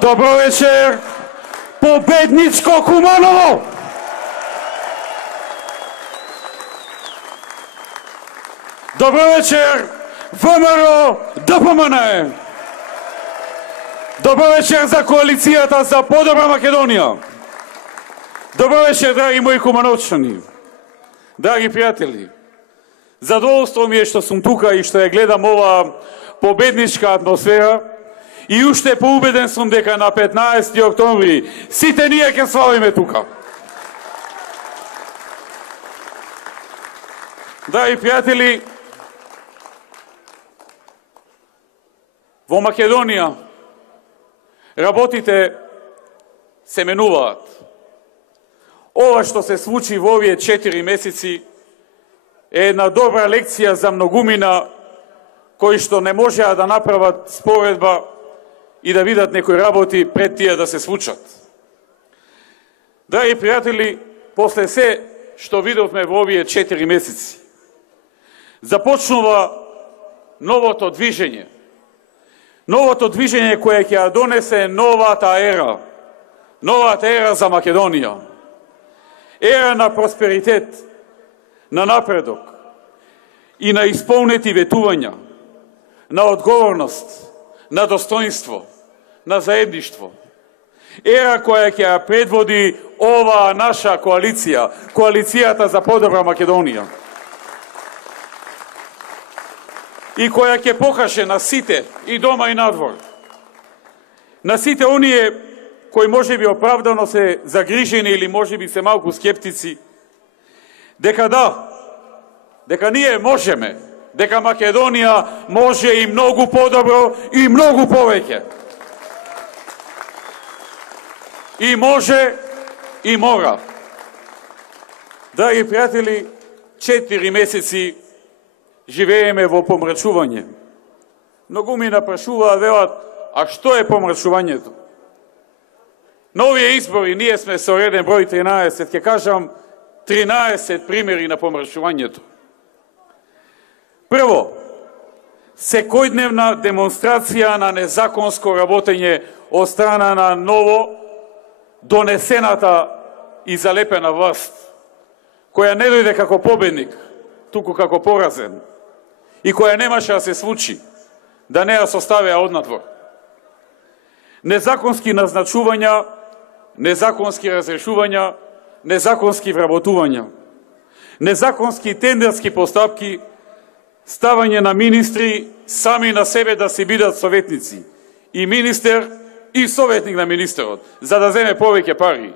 Добро вечер, победничко Куманово! Добро вечер, ВМРО ДПМН! Добро вечер за коалицијата за подобра Македонија! Добро вечер, драги мои кумановчани! Драги пријатели! Задоволство ми е што сум тука и што ја гледам ова победничка атмосфера и уште поубеден сум дека на 15 октомври сите ние ќе славиме тука. Драги пријатели, во Македонија работите се менуваат. Ова што се случи во овие 4 месеци е една добра лекција за многумина кои што не можеа да направат споредба и да видат некои работи пред тие да се случат. Драги пријатели, после се што видовме во овие 4 месеци, започнува новото движење. Новото движење кое ќе ја донесе новата ера за Македонија. Ера на просперитет, на напредок и на исполнети ветувања, на одговорност, на достоинство, на заедништво. Ера која ќе ја предводи оваа наша коалиција, коалицијата за подобра Македонија. И која ќе покаже на сите, и дома и надвор, на сите оние кои можеби оправдано се загрижени или можеби се малку скептици, дека ние можеме, дека Македонија може и многу подобро и многу повеќе. И може и мора. Драги пријатели, 4 месеци живееме во помрачување. Многу ми напрашуваат, велат, а што е помрачувањето? На овие избори ние сме со реден број 13, ќе кажам 13 примери на помрачувањето. Прво, секојдневна демонстрација на незаконско работење од страна на ново донесената и залепена власт, која не дојде како победник, туку како поразен, и која немаше да се случи, да не ја составеа однадвор. Незаконски назначувања, незаконски разрешувања, незаконски вработувања, незаконски тендерски постапки, ставање на министри сами на себе да си бидат советници, и министер и советник на министерот, за да земе повеќе пари.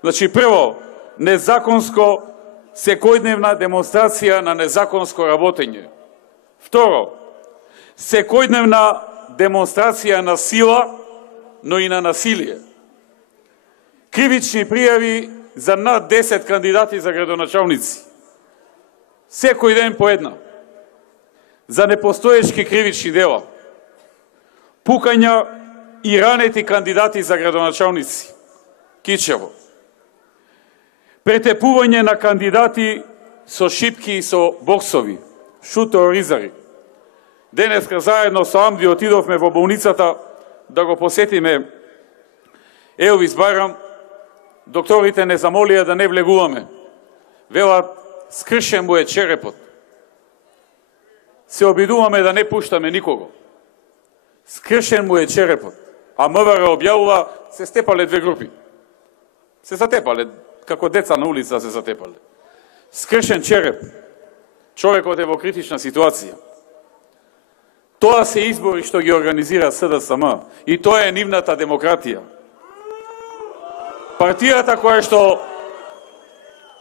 Значи, прво, незаконско секојдневна демонстрација на незаконско работење. Второ, секојдневна демонстрација на сила, но и на насилие. Кривични пријави за над 10 кандидати за градоначалници. Секој ден по една. За непостоечки кривични дела. Пукања и ранети кандидати за градоначалници. Кичево. Претепување на кандидати со шипки и со боксови. Шутероризари. Денеска заедно со Амди отидовме во болницата да го посетиме Елвис Байрам. Докторите не замолија да не влегуваме. Велат, скршен му е черепот. Се обидуваме да не пуштаме никого. Скршен му е черепот. А МВР објавува, се степале 2 групи. Се затепале, како деца на улица се затепале. Скршен череп. Човекот е во критична ситуација. Тоа се избори што ги организира СДСМ и тоа е нивната демократија. Партијата која што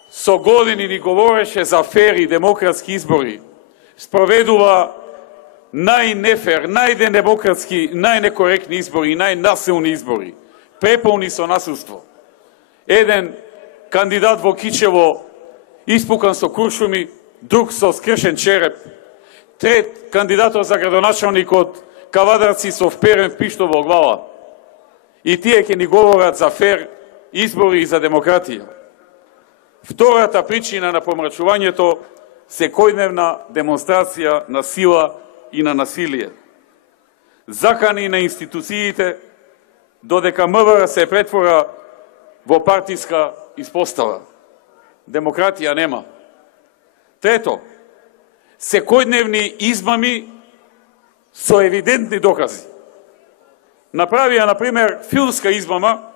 со години ни говореше за фер и демократски избори, спроведува најнефер, најдемократски, најнекоректни избори и најнасилни избори, преполни со насилство. Еден кандидат во Кичево испукан со куршуми, друг со скршен череп, трет кандидатот за градоначалник од Кавадарци со вперен пиштол во глава. И тие ќе ни говорат за фер избори и за демократија. Втората причина на помрачувањето секојдневна демонстрација на сила и на насилие. Закани на институциите додека МВР се претвора во партиска испостава. Демократија нема. Трето, секојдневни измами со евидентни докази. Направија, например, филмска измама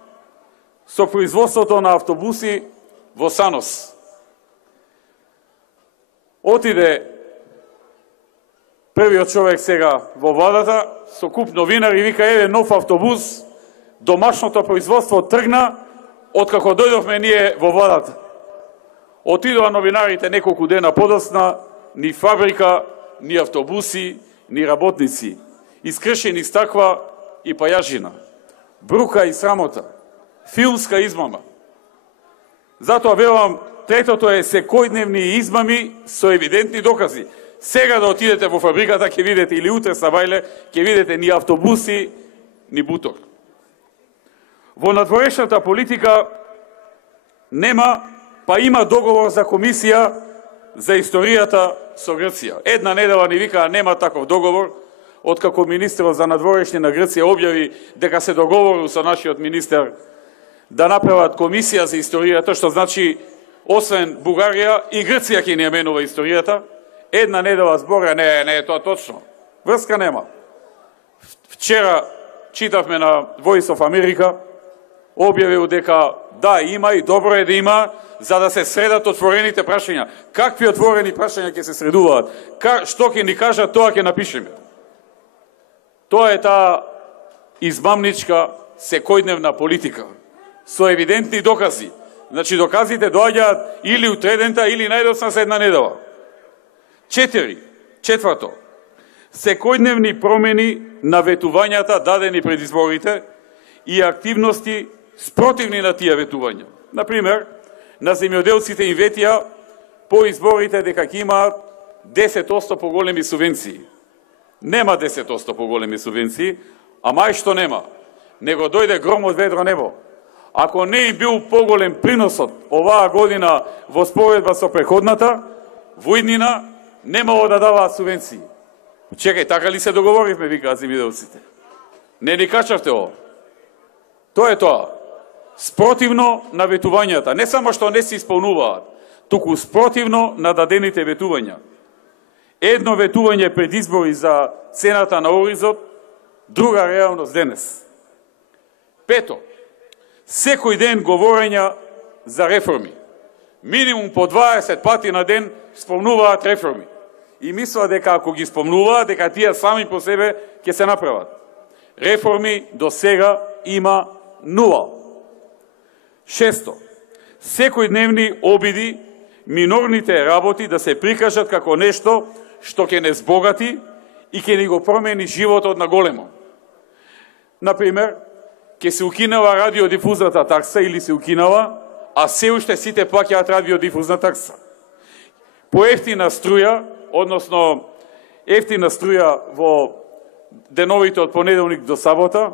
со производството на автобуси во Санос. Отиде првиот човек сега во владата со куп новинари и вика, еве нов автобус, домашното производство тргна откако дојдовме ние во владата. Отидоа новинарите неколку дена подосна, ни фабрика, ни автобуси, ни работници. Искршени стаква и пајажина. Брука и срамота. Филмска измама. Затоа велам, третото е секојдневни измами со евидентни докази. Сега да отидете во фабриката, ќе видите, или утре Савајле, ќе видите ни автобуси, ни бутор. Во надворешната политика нема, па има договор за комисија за историјата со Грција. Една недела ни вика нема таков договор, откако министерот за надворешни на Грција објави дека се договорил со нашиот министер да направат комисија за историјата, што значи освен Бугарија и Грција ќе ни ја менува историјата. Една недела збора, не е тоа точно. Врска нема. Вчера читавме на Voice of America, објавил дека да, има и добро е да има, за да се средат отворените прашања. Какви отворени прашања ќе се средуваат? Што ќе ни кажат, тоа ќе напишеме. Тоа е таа измамничка секојдневна политика со евидентни докази. Значи доказите доаѓаат или утредента или најдосна за една недела. Четврто. Секојдневни промени на ветувањата дадени пред изборите и активности спротивни на тие ветувања. Например, на земјоделците им ветија по изборите дека ќе имаат 10% поголеми субвенции. Нема 10% поголеми субвенции, а мај што нема. Него дојде гром од ведро небо. Ако не им бил поголем приносот оваа година во споредба со преходната, во иднина немало да даваат субвенции. Чекај, така ли се договоривме, викаат земјоделците? Не ни качавте ово. Тоа е тоа. Спротивно на ветувањата. Не само што не се исполнуваат, туку спротивно на дадените ветувања. Едно ветување пред избори за цената на оризот, друга реалност денес. Пето. Секој ден говорења за реформи. Минимум по 20 пати на ден спомнуваат реформи. И мисла дека ако ги спомнуваат, дека тие сами по себе ќе се направат. Реформи до сега има 0. Шесто. Секојдневни обиди минорните работи да се прикажат како нешто што ќе не збогати и ќе ни го промени животот на големо. Например, ќе се укинала радиодифузната такса или се укинала, а се уште сите плаќаат радиодифузна такса. По ефтина струја, односно ефтина струја во деновите од понеделник до сабота,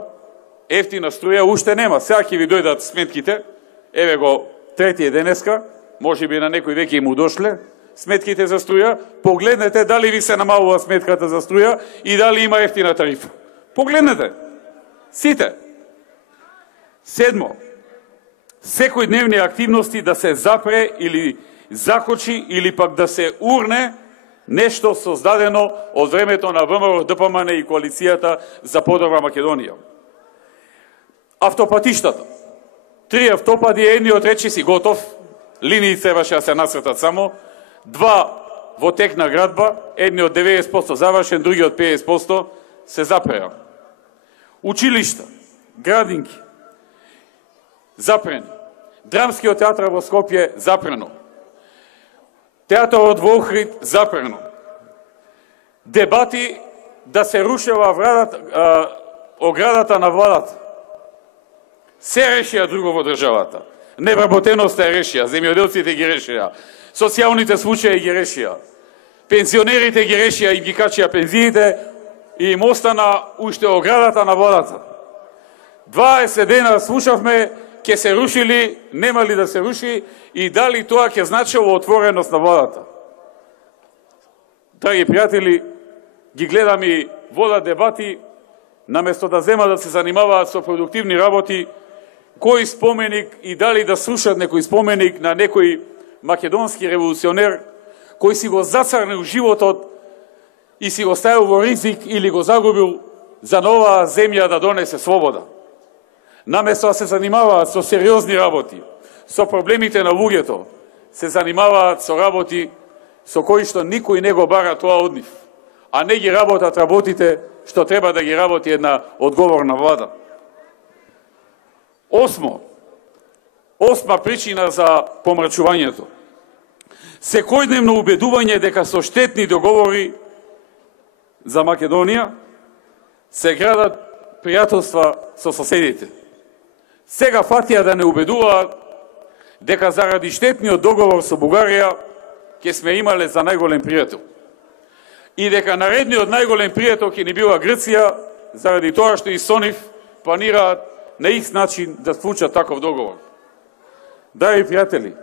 ефтина струја уште нема. Сега ќе ви дојдат сметките, еве го третиот денеска, може би на некој веќе му дошле, сметките за струја, погледнете дали ви се намалува сметката за струја и дали има ефтина тарифа. Погледнете. Сите. Седмо. Секојдневни активности да се запре или закочи или пак да се урне нешто создадено од времето на ВМРО, ДПМН и коалицијата за подобра Македонија. Автопатиштата. 3 автопади, едниот речи си готов, линии требаше да се насретат само, 2 во тек на градба, едниот 90% завршен, другиот 50% се запреа. Училишта, градинки, запрени. Драмскиот театар во Скопје запрено. Театарот во Охрид запрено. Дебати да се рушева оградата на владата. Се решија друго во државата. Невработеноста е решија, земјоделците ги решија, социјалните случаи ги решија, пензионерите ги решија и ги качија пензиите и им остана уште оградата на владата. 20 дена слушавме ќе се рушили, нема ли да се руши и дали тоа ќе значило отвореност на владата. Драги пријатели, ги гледам и водат дебати наместо да земат да се занимаваат со продуктивни работи, кој споменик и дали да слушат некој споменик на некој македонски револуционер кој си го зацрнил животот и си го ставил во ризик или го загубил за нова земја да донесе слобода. Наместо да се занимаваат со сериозни работи, со проблемите на луѓето, се занимаваат со работи со кои што никој не го бара тоа од нив, а не ги работат работите што треба да ги работи една одговорна влада. Осма причина за помрачувањето. Секојдневно убедување дека со штетни договори за Македонија се градат пријателства со соседите. Сега фатија да не убедуваат дека заради штетниот договор со Бугарија ќе сме имале за најголем пријател. И дека наредниот најголем пријател ќе ни била Грција, заради тоа што и со нив планираат на ист начин да склучат таков договор. Драги пријатели,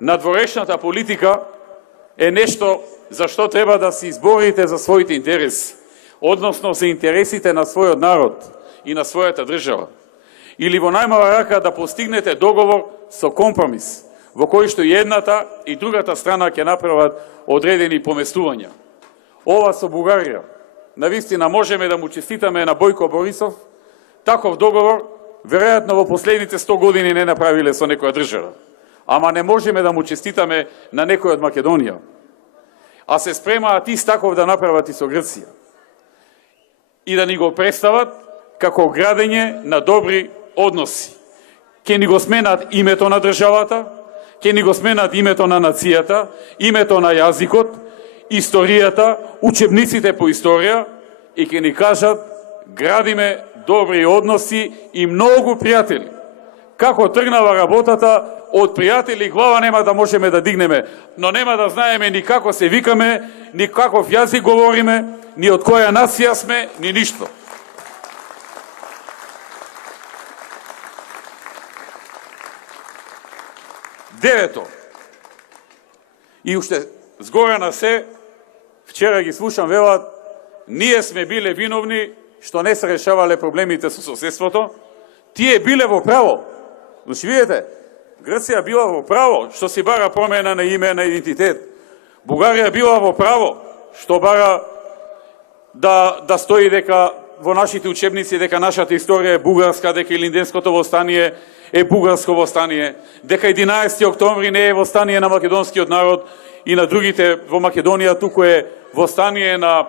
надворешната политика е нешто за што треба да се изборите за своите интереси, односно за интересите на својот народ и на својата држава. Или во најмала рака да постигнете договор со компромис, во кој што и едната и другата страна ќе направат одредени поместувања. Ова со Бугарија, навистина можеме да му честитаме на Бојко Борисов, таков договор веројатно во последните 100 години не направиле со некоја држава. Ама не можеме да му честитаме на некој од Македонија. А се спремаат ист таков да направат и со Грција. И да ни го представат како градење на добри односи. Ке ни го сменат името на државата, ке ни го сменат името на нацијата, името на јазикот, историјата, учебниците по историја и ке ни кажат градиме добри односи и многу пријатели. Како тргнава работата, од пријатели глава нема да можеме да дигнеме, но нема да знаеме ни како се викаме, ни каков јазик говориме, ни од која нација сме, ни ништо. Девето. И уште згора на се, вчера ги слушам, велат, ние сме биле виновни што не се решавале проблемите со соседството, тие биле во право. Значи, видите, Грција била во право што си бара промена на име, на идентитет. Бугарија била во право што бара да стои дека во нашите учебници дека нашата историја е бугарска, дека Илинденското востание е бугарско востание, дека 11 октомври не е востание на македонскиот народ и на другите во Македонија, туку е востание на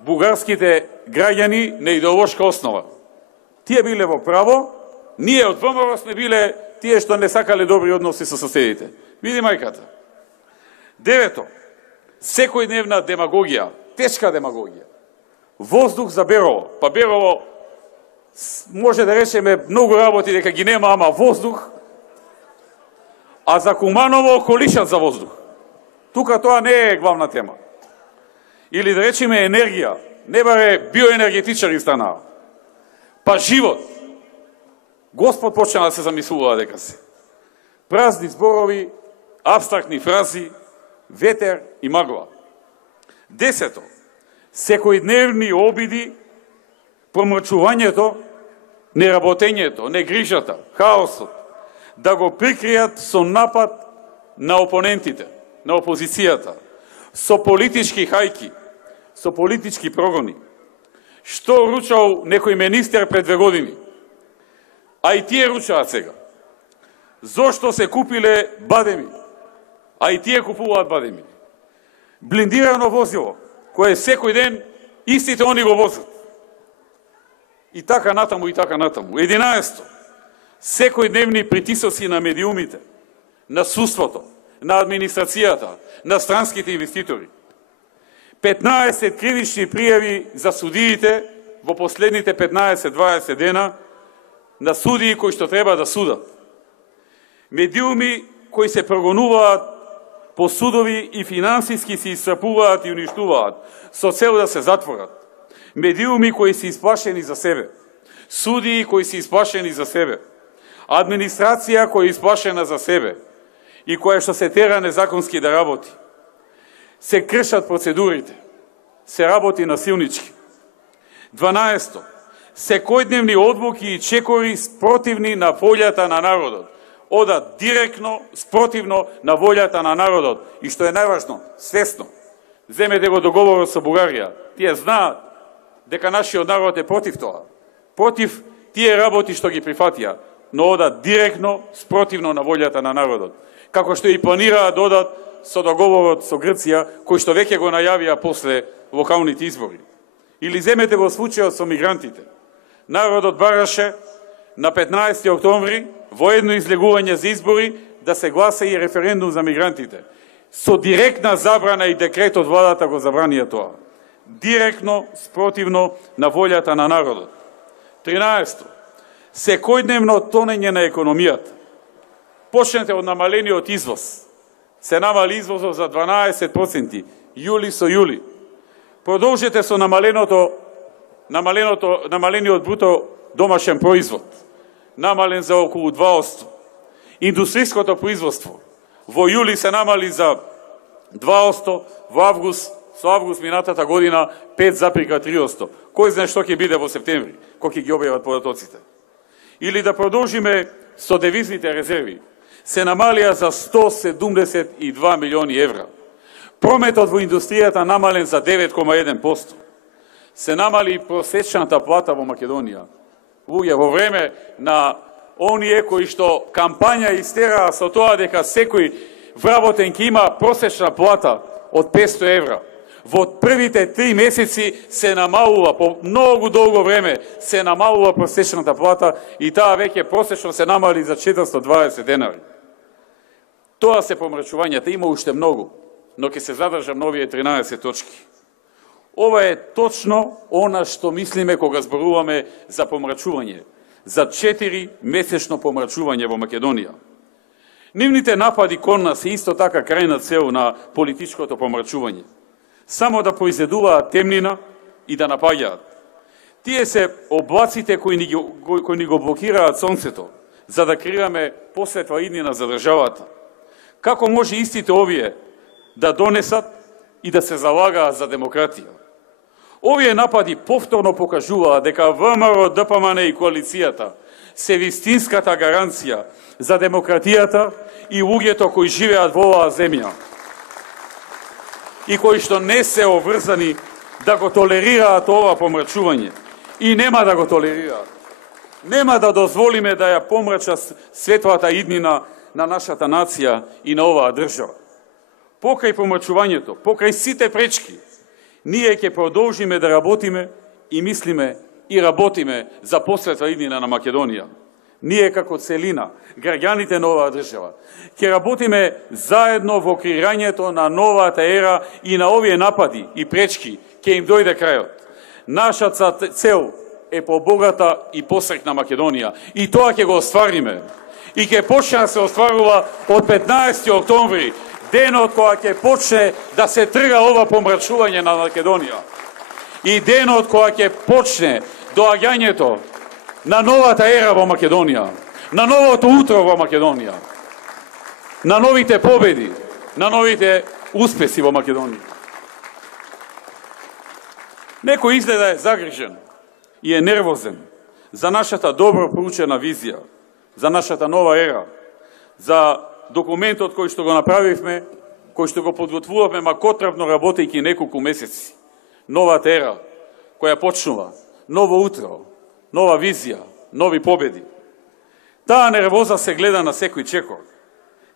бугарските граѓани на идеолошка основа. Тие биле во право, ние од ВМРО сме биле тие што не сакале добри односи со соседите. Види мајката. Девето. Секојдневна демагогија, тешка демагогија. Воздух за Берово. Па Берово може да речеме многу работи дека ги нема, ама воздух. А за Куманово колишат за воздух. Тука тоа не е главна тема. Или да речеме енергија. Не баре биоенергетичари станаа. Па живот. Господ почна да се замислува дека се. Празни зборови, абстрактни фрази, ветер и магла. Десето. Секојдневни обиди, помрачувањето, неработењето, негрижата, хаосот, да го прикријат со напад на опонентите, на опозицијата, со политички хајки, со политички прогони. Што ручал некој министер пред 2 години? А и тие ручаат сега. Зошто се купиле бадеми? А и тие купуваат бадеми. Блиндирано возило, кое секој ден истите они го возат. И така натаму, и така натаму. 11. Секојдневни притисоци на медиумите, на судството, на администрацијата, на странските инвеститори. 15 кривични пријави за судиите во последните 15-20 дена на судии кои што треба да судат. Медиуми кои се прогонуваат по судови и финансиски се исцрпуваат и уништуваат со цел да се затворат. Медиуми кои се исплашени за себе. Судии кои се исплашени за себе. Администрација која е исплашена за себе и која што се тера незаконски да работи. Се кршат процедурите. Се работи насилнички. 12. секојдневни одлуки и чекори спротивни на волјата на народот. Одат директно спротивно на волјата на народот. И што е најважно, свесно. Земете го договорот со Бугарија. Тие знаат дека нашиот народ е против тоа. Против тие работи што ги прифатија, но одат директно спротивно на волјата на народот. Како што и планираат да одат со договорот со Грција, кој што веќе го најавија после локалните избори. Или земете го случајот со мигрантите. Народот бараше на 15 октомври во едно излегување за избори да се гласа и референдум за мигрантите. Со директна забрана и декрет од владата го забранија тоа. Директно спротивно на волјата на народот. 13. Секојдневно тонење на економијата. Почнете од намалениот извоз. Се намали извозот за 12%, јули со јули. Продолжете со намалениот бруто домашен производ, намален за околу 2%. Индустријското производство во јули се намали за 2%, со август минатата година 5,3%. Кој знае што ќе биде во септември, кога ќе ги објават податоците. Или да продолжиме со девизните резерви. Се намалија за 172 милиони евра. Прометот во индустријата намален за 9,1%. Се намали просечната плата во Македонија. Луѓе, во време на оние кои што кампања истераа со тоа дека секој вработен ќе има просечна плата од 500 евра. Во првите 3 месеци се намалува, по многу долго време се намалува просечната плата и таа веќе просечно се намали за 420 денари. Тоа се помрачувањата, има уште многу, но ќе се задржам на овие 13 точки. Ова е точно она што мислиме кога зборуваме за помрачување, за 4 месечно помрачување во Македонија. Нивните напади кон нас е исто така крајна цел на политичкото помрачување. Само да произведуваат темнина и да напаѓаат. Тие се облаците кои ни го блокираат сонцето, за да креираме посветла иднина за државата. Како може истите овие да донесат и да се залагаат за демократија? Овие напади повторно покажуваат дека ВМРО, ДПМН и коалицијата се вистинската гаранција за демократијата и луѓето кои живеат во оваа земја и кои што не се обврзани да го толерираат ова помрачување и нема да го толерираат. Нема да дозволиме да ја помрача светлата иднина на нашата нација и на оваа држава. Покрај помрачувањето, покрај сите пречки, ние ќе продолжиме да работиме и мислиме и работиме за посветла иднина на Македонија. Ние како целина, граѓаните на оваа држава, ќе работиме заедно во креирањето на новата ера и на овие напади и пречки ќе им дојде крајот. Нашата цел е побогата и посрекна Македонија и тоа ќе го оствариме. И ќе почне да се остварува од 15 октомври, денот кога ќе почне да се трга ова помрачување на Македонија. И денот кога ќе почне доаѓањето на новата ера во Македонија, на новото утро во Македонија, на новите победи, на новите успеси во Македонија. Некој изгледа е загрижен и е нервозен за нашата добро проучена визија, за нашата нова ера, за документот кој што го направивме, кој што го подготвувавме макотравно работејќи неколку месеци. Новата ера, која почнува, ново утро, нова визија, нови победи. Таа нервоза се гледа на секој чекор.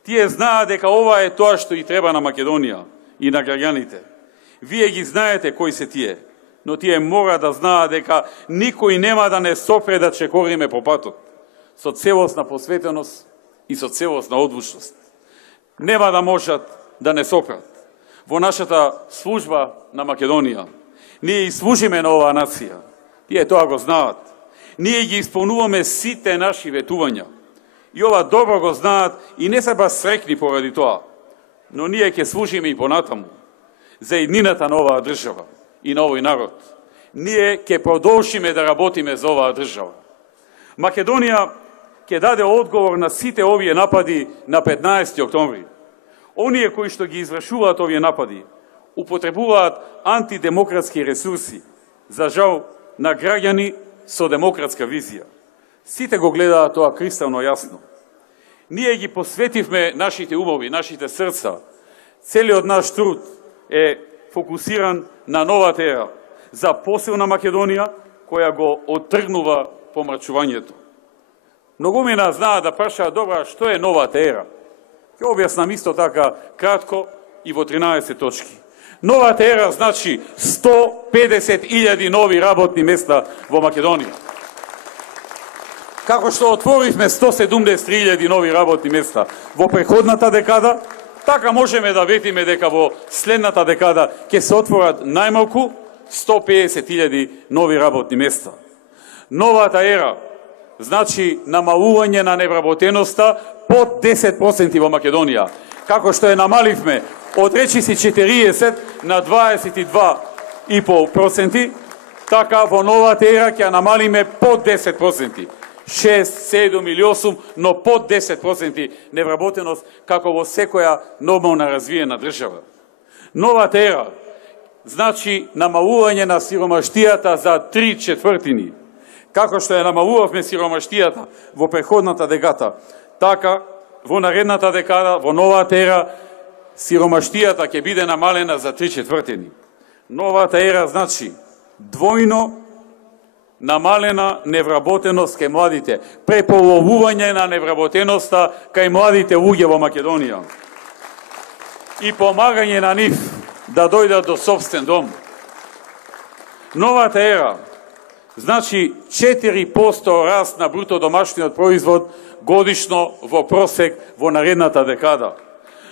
Тие знаат дека ова е тоа што и треба на Македонија и на граѓаните. Вие ги знаете кои се тие, но тие мора да знаат дека никој нема да не сопре да чекориме по патот, со целосна посветеност и со целосна одлучност. Нема да можат да не сопрат. Во нашата служба на Македонија, ние и служиме на оваа нација. Тие тоа го знаат. Ние ги исполнуваме сите наши ветувања. И ова добро го знаат и не се баш срекни поради тоа. Но ние ќе служиме и понатаму за иднината на оваа држава и на овој народ. Ние ќе продолжиме да работиме за оваа држава. Македонија ќе даде одговор на сите овие напади на 15 октомври. Оние кои што ги извршуваат овие напади употребуваат антидемократски ресурси, за жал, на граѓани со демократска визија. Сите го гледаат тоа кристално јасно. Ние ги посветивме нашите умови, нашите срца. Целиот наш труд е фокусиран на новата ера, за посилна Македонија, која го оттргнува помрачувањето. Многумина знаат да прашаат, добра, што е новата ера? Ќе објаснам исто така кратко и во 13 точки. Новата ера значи 150.000 нови работни места во Македонија. Како што отворивме 170.000 нови работни места во преходната декада, така можеме да ветиме дека во следната декада ќе се отворат најмалку 150.000 нови работни места. Новата ера значи намалување на невработеноста под 10% во Македонија. Како што е намаливме од речиси 40 на 22,5%, така во новата ера ќе намалиме под 10%. 6, 7 или 8, но под 10% невработеност, како во секоја нормална развиена држава. Новата ера значи намалување на сиромаштијата за 3/4. Како што ја намалувавме сиромаштијата во преходната декада, така во наредната декада, во новата ера, сиромаштијата ќе биде намалена за 3/4. Новата ера значи двојно намалена невработеност кај младите, преполовување на невработеноста кај младите луѓе во Македонија и помагање на нив да дојдат до собствен дом. Новата ера значи 4% раст на бруто домашниот производ годишно во просек во наредната декада.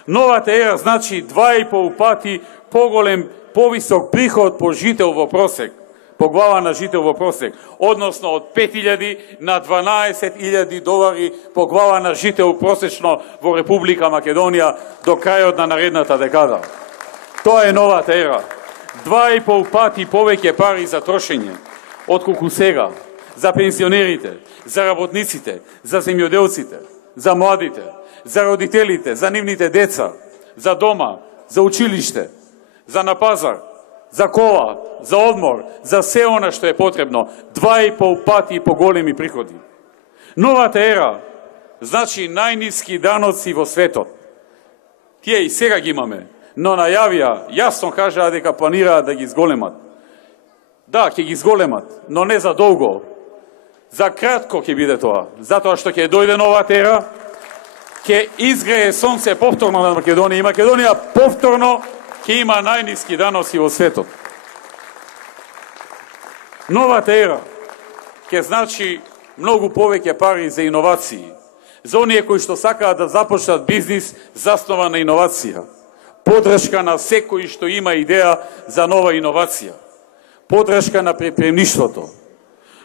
Новата ера значи 2,5 пати поголем, повисок приход по жител во просек, по глава на жител во просек, односно од 5.000 на 12.000 долари по глава на жител просечно во Република Македонија до крајот на наредната декада. Тоа е новата ера. 2,5 пати повеќе пари за трошење отколку сега, за пензионерите, за работниците, за земјоделците, за младите, за родителите, за нивните деца, за дома, за училиште, за на пазар, за кола, за одмор, за се она што е потребно, 2,5 пати поголеми приходи. Новата ера значи најниски даноци во светот. Тие и сега ги имаме, но најавија, јасно кажаа дека планираат да ги зголемат. Да, ќе ги зголемат, но не за долго. За кратко ќе биде тоа, затоа што ќе дојде новата ера, ќе изгрее сонце повторно на Македонија и Македонија повторно ќе има најниски даноци во светот. Новата ера ќе значи многу повеќе пари за иновации, за оние кои што сакаат да започнат бизнис заснован на иновација, подршка на секој што има идеја за нова иновација, подршка на предприемништвото.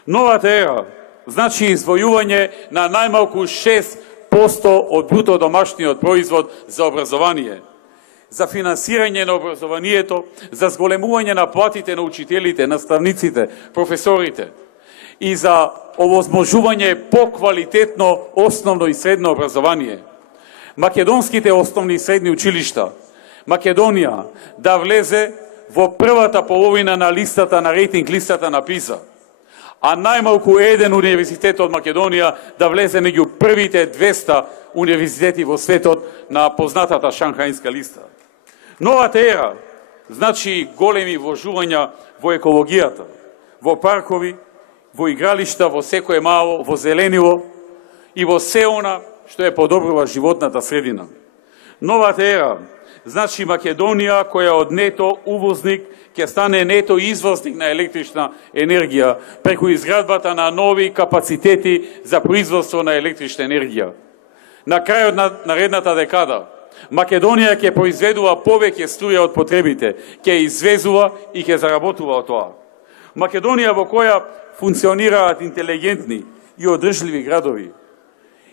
Новата ера значи извојување на најмалку 6% од бруто домашниот производ за образование, за финансирање на образованието, за зголемување на платите на учителите, наставниците, професорите и за овозможување поквалитетно основно и средно образование. Македонските основни и средни училишта, Македонија да влезе во првата половина на листата на рейтинг, листата на ПИСА, а најмалку еден универзитет од Македонија да влезе меѓу првите 200 универзитети во светот на познатата Шанхајска листа. Новата ера значи големи вложувања во екологијата, во паркови, во игралишта, во секое мало, во зеленило и во се она што е подобрува животната средина. Новата ера значи Македонија која од нето увозник ќе стане нето извозник на електрична енергија преку изградбата на нови капацитети за производство на електрична енергија. На крајот на наредната декада Македонија ќе произведува повеќе струја од потребите, ќе извезува и ќе заработува од тоа. Македонија во која функционираат интелигентни и одржливи градови.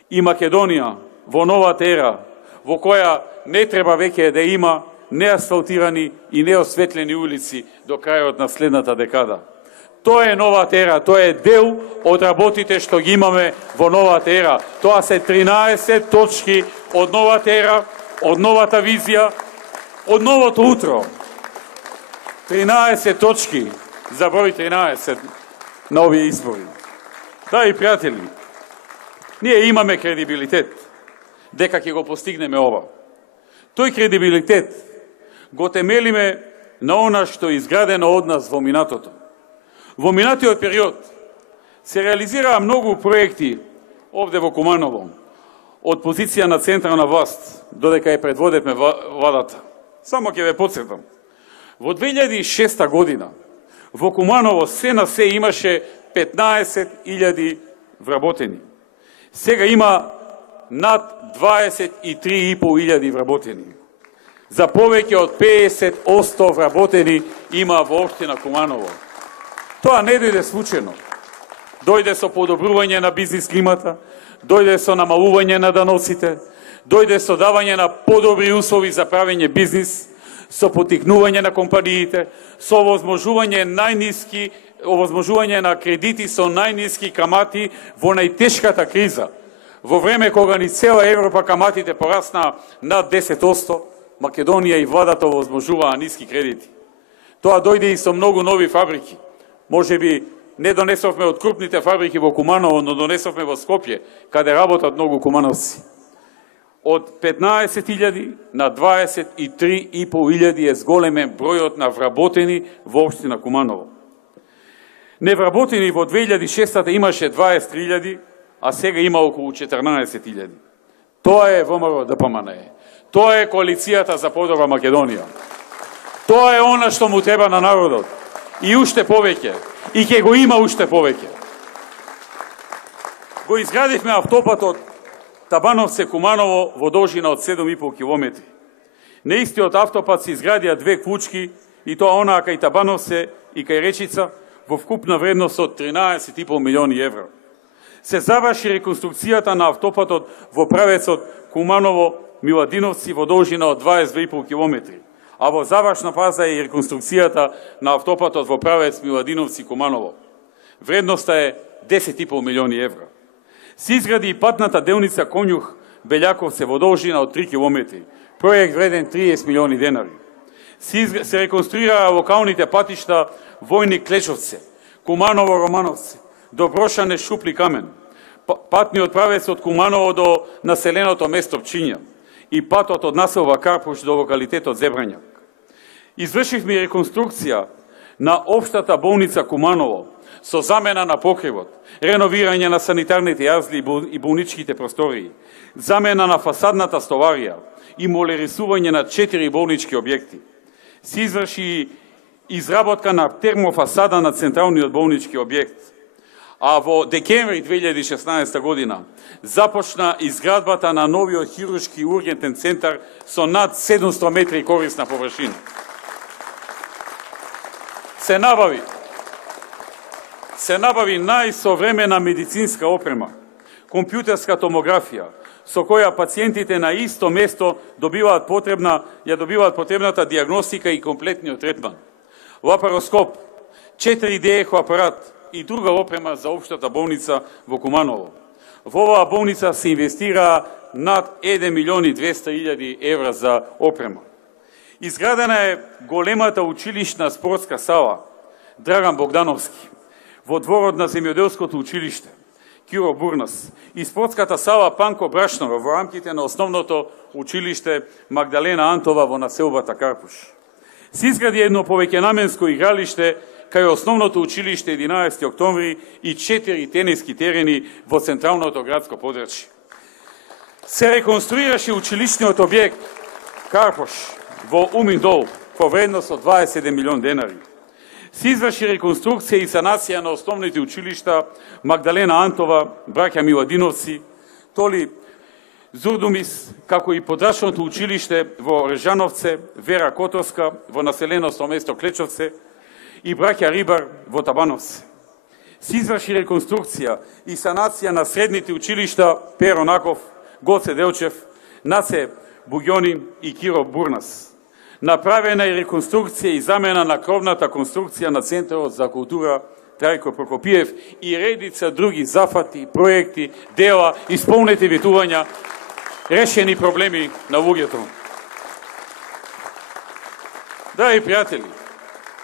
И Македонија во новата ера, во која не треба веќе да има неасфалтирани и неосветлени улици до крајот на следната декада. Тоа е новата ера, тоа е дел од работите што ги имаме во новата ера. Тоа се 13 точки од новата ера, од новата визија, од новото утро. 13 точки за број 13. на овие избори. Да, и пријатели, ние имаме кредибилитет дека ќе го постигнеме ова. Тој кредибилитет го темелиме на она што е изградено од нас во минатото. Во минатиот период се реализираа многу проекти овде во Куманово, од позиција на централна власт, додека ја предводевме владата. Само ќе ве потсетам. Во 2006 година во Куманово се на се имаше 15.000 вработени. Сега има над 23.500 вработени. За повеќе од 50% вработени има во општина Куманово. Тоа не дојде случајно. Дојде со подобрување на бизнис климата, дојде со намалување на даноците, дојде со давање на подобри услови за правење бизнис, со потикнување на компаниите, со овозможување на кредити со најниски камати во најтешката криза. Во време кога ни цела Европа каматите пораснаа над 10%, Македонија и владата овозможуваа ниски кредити. Тоа дојде и со многу нови фабрики. Може би не донесовме од крупните фабрики во Куманово, но донесовме во Скопје, каде работат многу кумановци. Од 15.000 на 23.500 е зголемен бројот на вработени во општина Куманово. Невработени во 2006 имаше 23.000, а сега има околу 14.000. Тоа е ВМРО ДПМНЕ. Тоа е коалицијата за подобра Македонија. Тоа е она што му треба на народот. И уште повеќе. И ќе го има уште повеќе. Го изградивме автопатот Табановце-Куманово во должина од 7,5 километри. На истиот автопат се изградија две квучки, и тоа онаа кај Табановце и кај Речица, во вкупна вредност од 13,5 милиони евра. Се заврши реконструкцијата на автопатот во правецот Куманово-Миладиновци во должина од 22,5 километри, а во завршна фаза е реконструкцијата на автопатот во правец Миладиновци-Куманово. Вредноста е 10,5 милиони евра. Се изгради и патната делница Конјух-Белјаковце во должина од 3 километри, проект вреден 30 милиони денари. Се реконструираа локалните патишта Војник-Клечовце, Куманово-Романовце, Доброшане-Шупли-Камен, патниот правец од Куманово до населеното место Пчиња и патот од населба Карпуш до локалитетот Зебрањак. Извршивме реконструкција на општата болница Куманово со замена на покривот, реновирање на санитарните јазли и болничките простории, замена на фасадната столарија и молерисување на 4 болнички објекти. Се изврши изработка на термофасада на централниот болнички објект, а во декември 2016 година започна изградбата на новиот хируршки ургентен центар со над 700 метри корисна површина. Се набави најсовремена медицинска опрема, компјутерска томографија, со која пациентите на исто место добиваат потребната диагностика и комплетниот третман. Лапароскоп, 4D ехоапарат и друга опрема за општата болница во Куманово. Во оваа болница се инвестираа над 1 милион и 200.000 евра за опрема. Изградена е големата училишна спортска сала Драган Богдановски во дворот на земјоделското училиште Киро Бурнас и спортската сала Панко Брашнова во рамките на основното училиште Магдалена Антова во населбата Карпуш. Се изгради едно повеќенаменско игралиште кај основното училиште 11 октомври и 4 тениски терени во централното градско подрачје. Се реконструираше училишниот објект Карпуш во Уминдол во вредност од 27 милион денари. Се изврши реконструкција и санација на основните училишта Магдалена Антова, браќа Миладиновци, Толи Зурдумис, како и подрачното училиште во Режановце, Вера Которска во населеното место Клечовце и браќа Рибар во Табановце. Се изврши реконструкција и санација на средните училишта Перо Наков, Гоце Делчев, Наце Буѓони и Киро Бурнас. Направена е реконструкција и замена на кровната конструкција на Центарот за култура Трајко Прокопиев и редица други зафати, проекти, дела, исполнети ветувања, решени проблеми на луѓето. Драги пријатели,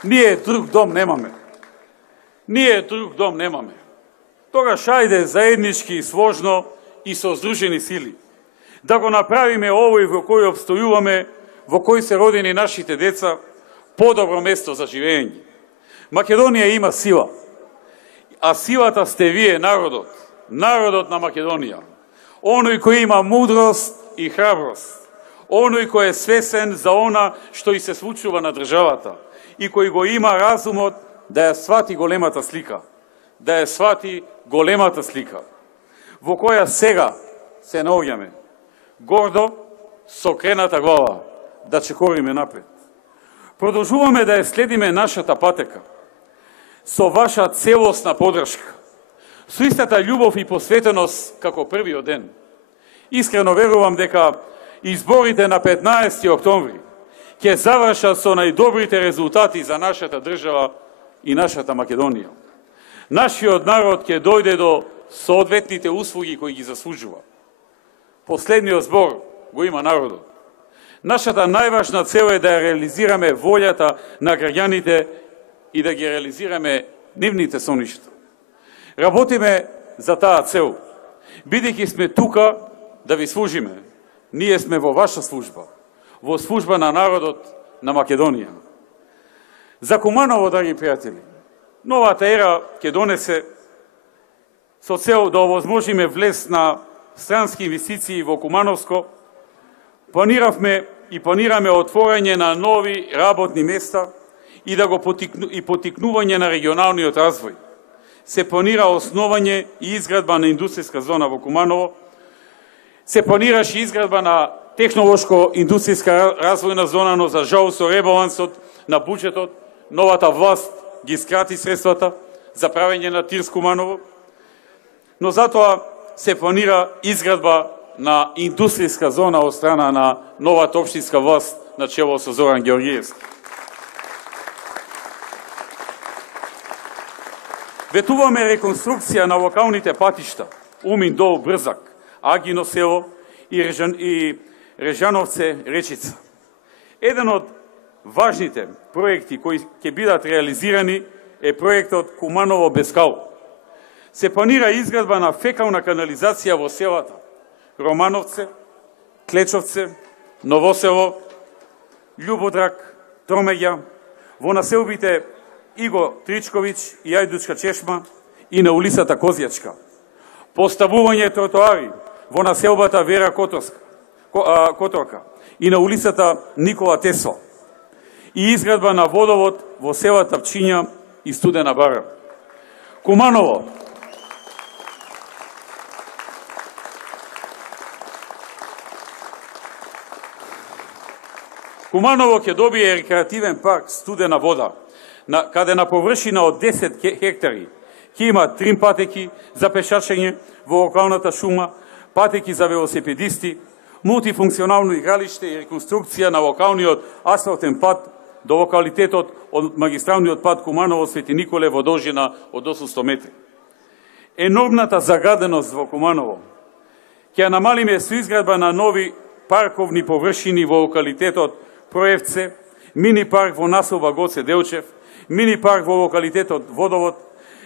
ние друг дом немаме. Ние друг дом немаме. Тогаш ајде заеднички и сложно и со здружени сили да го направиме овој во кој обстојуваме, во кој се родени нашите деца, подобро место за живење. Македонија има сила, а силата сте вие, народот на Македонија. Оној кој има мудрост и храброст, оној кој е свесен за она што и се случува на државата и кој го има разумот да ја свати големата слика, во која сега се наоѓаме, гордо, со крената глава, да чекориме напред. Продолжуваме да ја следиме нашата патека, со ваша целосна подршка, со истата љубов и посветеност како првиот ден. Искрено верувам дека изборите на 15. октомври ќе завршат со најдобрите резултати за нашата држава и нашата Македонија. Нашиот народ ќе дојде до соодветните услуги кои ги заслужува. Последниот збор го има народот. Нашата најважна цел е да ја реализираме волјата на граѓаните и да ги реализираме нивните соништа. Работиме за таа цел. Бидејќи сме тука да ви служиме, ние сме во ваша служба, во служба на народот на Македонија. За Куманово, драги пријатели, новата ера ќе донесе со цел да овозможиме влез на странски инвестиции во Кумановско. Планираме отворање на нови работни места и да го потикнување на регионалниот развој. Се планира основање и изградба на индустријска зона во Куманово. Се планираше изградба на технолошко-индустријска развојна зона, но за жал со ребалансот на буџетот новата власт ги скрати средствата за правење на ТИРС Куманово, но затоа се планира изградба на индустријска зона од страна на новата општинска власт на чело со Зоран Георгиевски. Ветуваме реконструкција на локалните патишта Умин дол Брзак, Агино село и Режановце Речица. Еден од важните проекти кои ќе бидат реализирани е проектот Куманово без кал. Се планира изградба на фекална канализација во селата Романовце, Клечовце, Новосело, Љубодрак, Тромеѓа, во населбите Иго Тричковиќ и Ајдучка чешма и на улицата Козјачка. Поставување тротоари во населбата Вера Которка и на улицата Никола Тесла и изградба на водовод во селата Пчиња и Студена Бара. Куманово ќе добие рекреативен парк Студена вода, каде на површина од 10 хектари ќе има 3 патеки за пешачење во локалната шума, патеки за велосипедисти, мултифункционално игралиште и реконструкција на локалниот асфалтен пат до локалитетот од магистралниот пат Куманово Свети Николе во должина од 800 метри. Енормната заграденост во Куманово ќе намалиме со изградба на нови парковни површини во локалитетот Проевце, мини парк во населба Гоце Делчев, мини парк во локалитетот Водовод,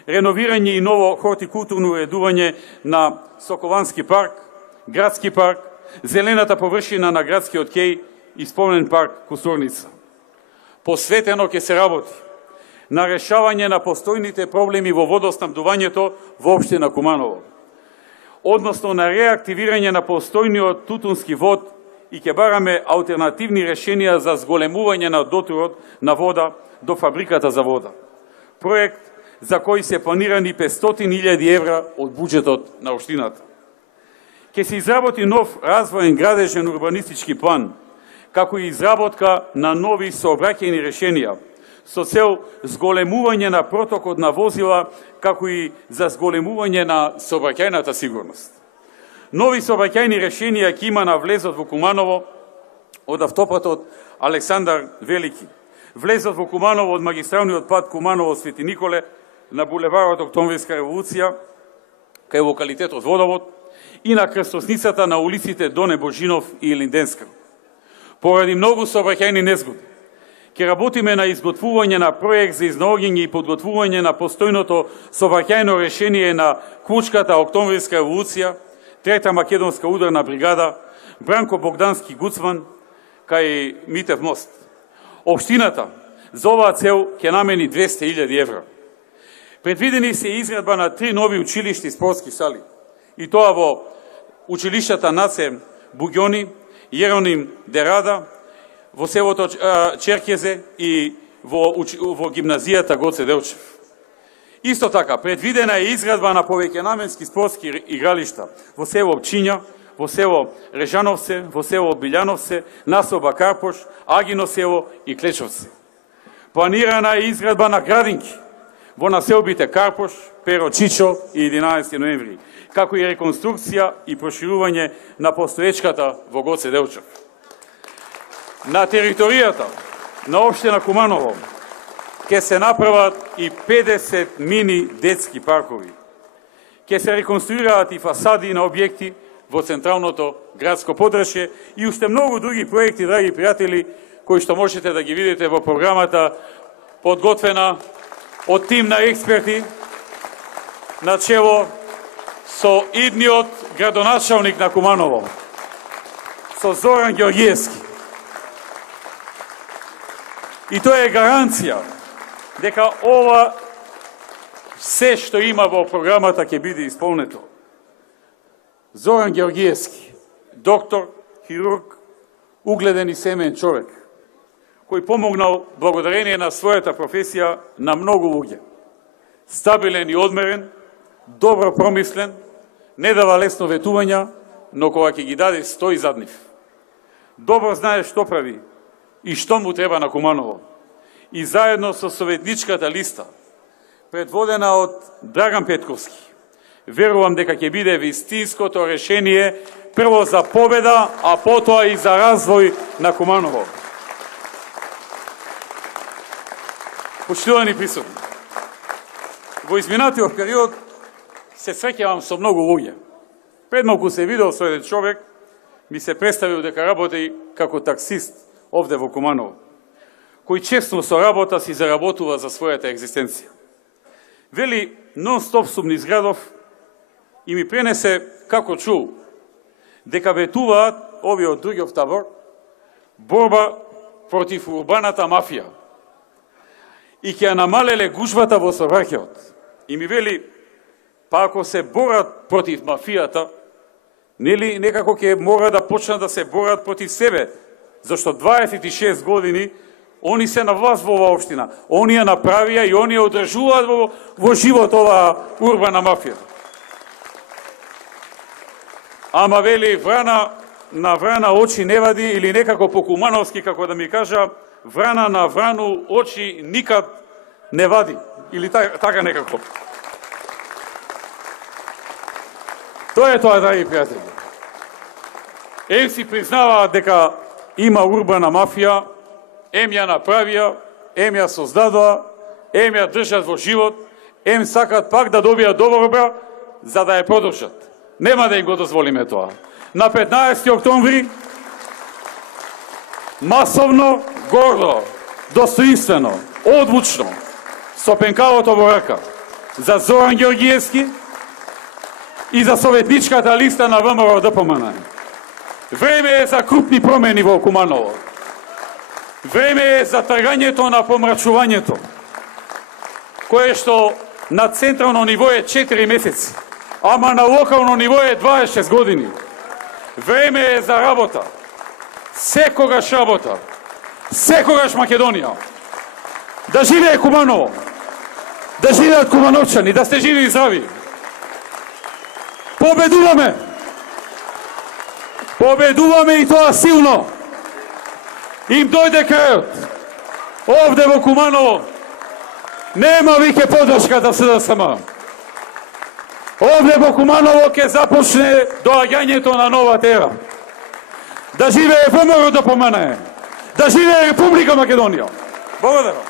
реновирање и ново хортикултурно уредување на Соковански парк, градски парк, зелената површина на градскиот кеј и спомен парк Кустурница. Посветено ќе се работи на решавање на постојните проблеми во водоснабдувањето во општина Куманово, односно на реактивирање на постојниот тутунски вод и ќе бараме алтернативни решенија за зголемување на дотурот на вода до фабриката за вода. Проект за кој се планирани 500.000 евра од буџетот на општината. Ќе се изработи нов развоен градежен урбанистички план, како и изработка на нови сообраќајни решенија, со цел зголемување на протокот на возила, како и за зголемување на сообраќајната сигурност. Нови сообраќајни решенија ќе има на влезот во Куманово од автопатот Александар Велики, влезот во Куманово од магистралниот пат Куманово Свети Николе на булеварот Октомврска револуција, кај локалитетот Водовод и на крстосницата на улиците Доне Божинов и Линденска. Поради многу сообраќајни незгоди, Ке работиме на изготвување на проект за изнаоѓање и подготвување на постојното совраќајно решение на Кучката Октомвриска револуција, Трета македонска ударна бригада, Бранко Богдански Гуцман, кај Митев мост. Општината за оваа цел ќе намени 200.000 евра. Предвидени се изградба на 3 нови училишти спортски сали, и тоа во училиштата Наце Буѓони, Јероним Дерада, во селото Черкезе и во гимназијата Гоце Делчев. Исто така, предвидена е изградба на повеќенаменски спортски игралишта во село Пчиња, во село Режановце, во село Билјановце, насоба Карпош, Агино село и Клечовце. Планирана е изградба на градинки во населбите Карпош, Перо Чичо и 11 ноември, како и реконструкција и проширување на постоечката во Гоце Делчев. На територијата на општина Куманово ќе се направат и 50 мини детски паркови. Ќе се реконструираат и фасади на објекти во централното градско подрачје и уште многу други проекти, драги пријатели, кои што можете да ги видите во програмата, подготвена од тим на експерти на чело со идниот градоначалник на Куманово, со Зоран Ѓорѓиевски. И тоа е гаранција дека ова се што има во програмата ќе биде исполнето. Зоран Ѓорѓиевски, доктор, хирург, угледен и семен човек, кој помогнал благодарение на својата професија на многу луѓе. Стабилен и одмерен, добро промислен, не дава лесно ветувања, но кога ќе ги даде стои зад нив. Добро знае што прави и што му треба на Куманово. И заедно со советничката листа, предводена од Драган Петковски, верувам дека ќе биде вистинското решение прво за победа, а потоа и за развој на Куманово. Почитувани присутни, во изминатиот период се среќавам со многу луѓе. Пред малку се видел со еден човек, ми се представил дека работи како таксист овде во Куманово, кој честно со работа си заработува за својата екзистенција. Вели, нон-стоп сум низ градов и ми пренесе како чул дека ветуваат овие од другиот табор борба против урбаната мафија и ќе намалеле гужвата во сообраќајот. И ми вели, па ако се борат против мафијата, нели некако ќе мора да почнат да се борат против себе, зашто 26 години они се на власт во оваа општина. Они ја направија и они ја одржуваат во живот оваа урбана мафија. Ама вели, врана на врана очи не вади, или некако по кумановски, како да ми кажа, врана на врану очи никад не вади. Или така некако. Тоа е тоа, драги пријатели. Ем си признаваат дека има урбана мафија, ем ја направија, ем ја создадоа, ем ја држат во живот, ем сакат пак да добијат добро, за да ја продолжат. Нема да им го дозволиме тоа. На 15 октомври, масовно, гордо, достоинствено, одлучно, со пенкалото во рака, за Зоран Ѓорѓиевски и за советничката листа на ВМРО ДПМН. Време е за крупни промени во Куманово. Време е за тргањето на помрачувањето, кое што на централно ниво е 4 месеци, ама на локално ниво е 26 години. Време е за работа. Секогаш работа. Секогаш Македонија. Да живее Куманово. Да живеат кумановчани, да сте живи и здрави. Победуваме! Победуваме и тоа силно. Им дојде крајот. Овде во Куманово нема веќе подршка да се СДСМ. Овде во Куманово ќе започне доаѓањето на нова ера. Да живее ВМРО ДПМН. Да живее Република Македонија. Благодарам.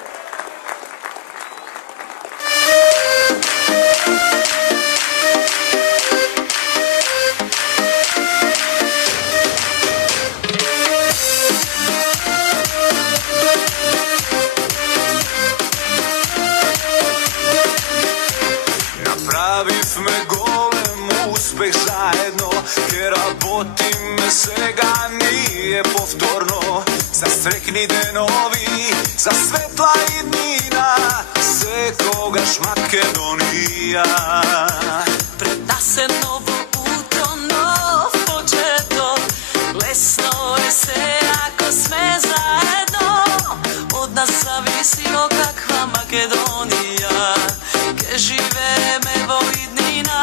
zajedno, jer работиме сега ние повторно за срекни денови, за светла иднина, секогаш Македонија. Пред нас е ново утро, нов почеток, лесно е се ако сме заедно, од нас зависио каква Македонија ке живееме во иднина.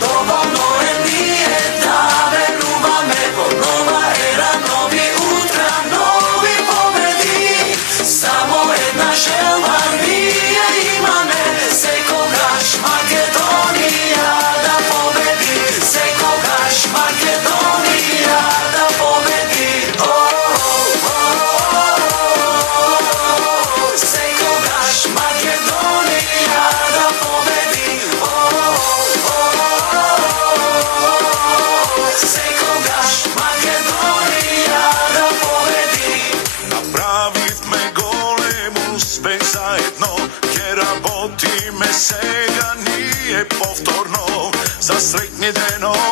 Доволно е ние да веруваме во нова ера, нови утра, нови победи. Само една желба ние имаме, секогаш Македонија да победи, секогаш Македонија да победи. Секогаш Македонија да победи. Секогаш Македонија да победи. Направивме голем успех заедно, ќе работиме сега ние повторно за среќни денови.